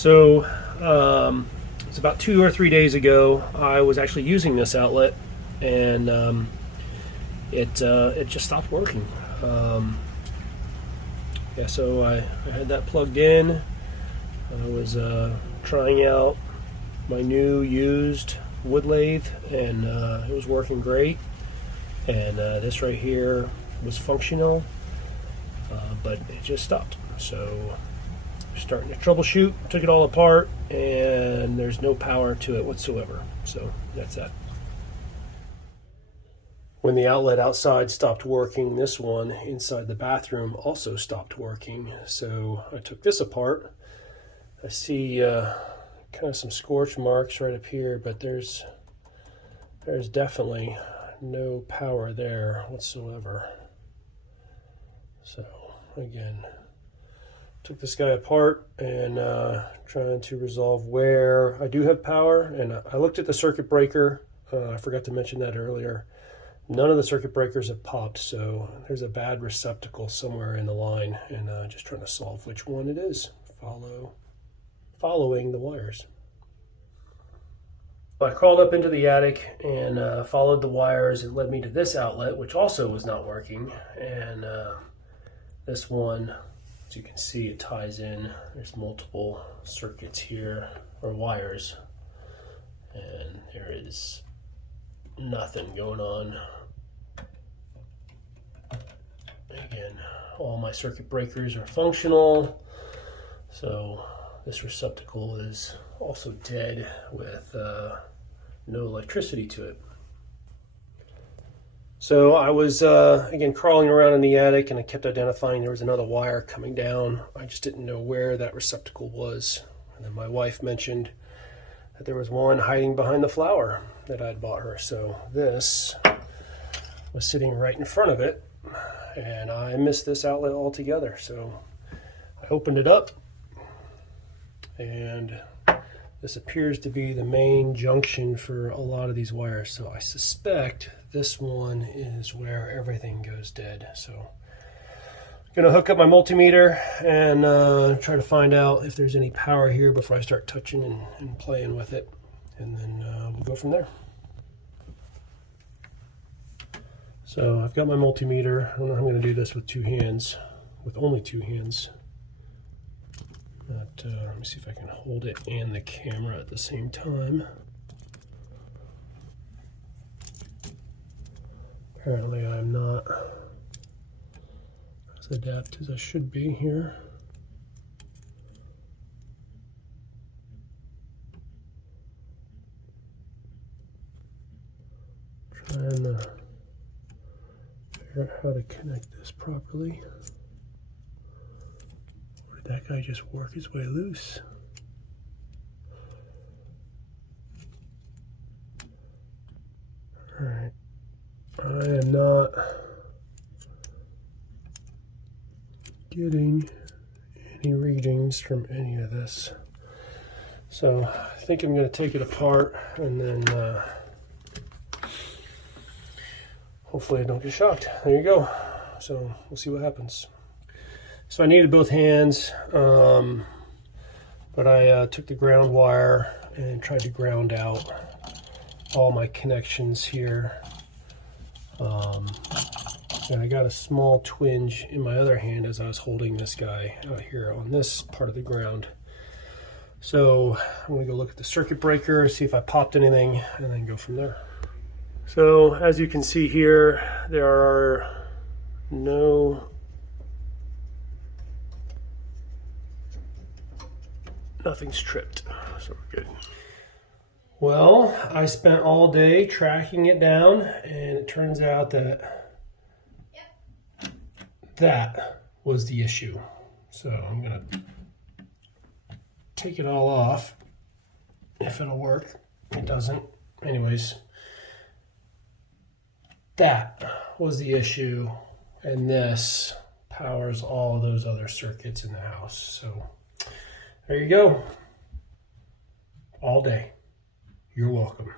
So it's about 2 or 3 days ago. I was actually using this outlet, and it just stopped working. Yeah, so I had that plugged in. I was trying out my new used wood lathe, and it was working great. And this right here was functional, but it just stopped. So starting to troubleshoot, took it all apart, and there's no power to it whatsoever. So that's that. When the outlet outside stopped working, this one inside the bathroom also stopped working. So I took this apart. I see kind of some scorch marks right up here, but there's definitely no power there whatsoever. So again, took this guy apart and trying to resolve where I do have power. And I looked at the circuit breaker. I forgot to mention that earlier. None of the circuit breakers have popped, so there's a bad receptacle somewhere in the line, and just trying to solve which one it is, following the wires. I crawled up into the attic and followed the wires. It led me to this outlet, which also was not working, and this one, as you can see, it ties in. There's multiple circuits here, or wires, and there is nothing going on. Again, all my circuit breakers are functional, so this receptacle is also dead with no electricity to it. So I was again crawling around in the attic, and I kept identifying there was another wire coming down. I just didn't know where that receptacle was. And then my wife mentioned that there was one hiding behind the flower that I'd bought her. So this was sitting right in front of it, and I missed this outlet altogether. So I opened it up, and this appears to be the main junction for a lot of these wires. So I suspect this one is where everything goes dead. So I'm gonna hook up my multimeter and try to find out if there's any power here before I start touching and playing with it. And then we'll go from there. So I've got my multimeter. I don't know how I'm going to do this with two hands, with only two hands. But let me see if I can hold it and the camera at the same time. Apparently I'm not as adept as I should be here. Trying to figure out how to connect this properly. Or did that guy just work his way loose? Alright. I am not getting any readings from any of this. So I think I'm going to take it apart and then hopefully I don't get shocked. There you go. So we'll see what happens. So I needed both hands, but I took the ground wire and tried to ground out all my connections here. And I got a small twinge in my other hand as I was holding this guy out here on this part of the ground. So I'm going to go look at the circuit breaker, see if I popped anything, and then go from there. So as you can see here, there are nothing's tripped, so we're good. Well, I spent all day tracking it down, and it turns out that that was the issue. So I'm gonna take it all off, if it'll work. It doesn't. Anyways, that was the issue, and this powers all those other circuits in the house. So there you go. All day. You're welcome.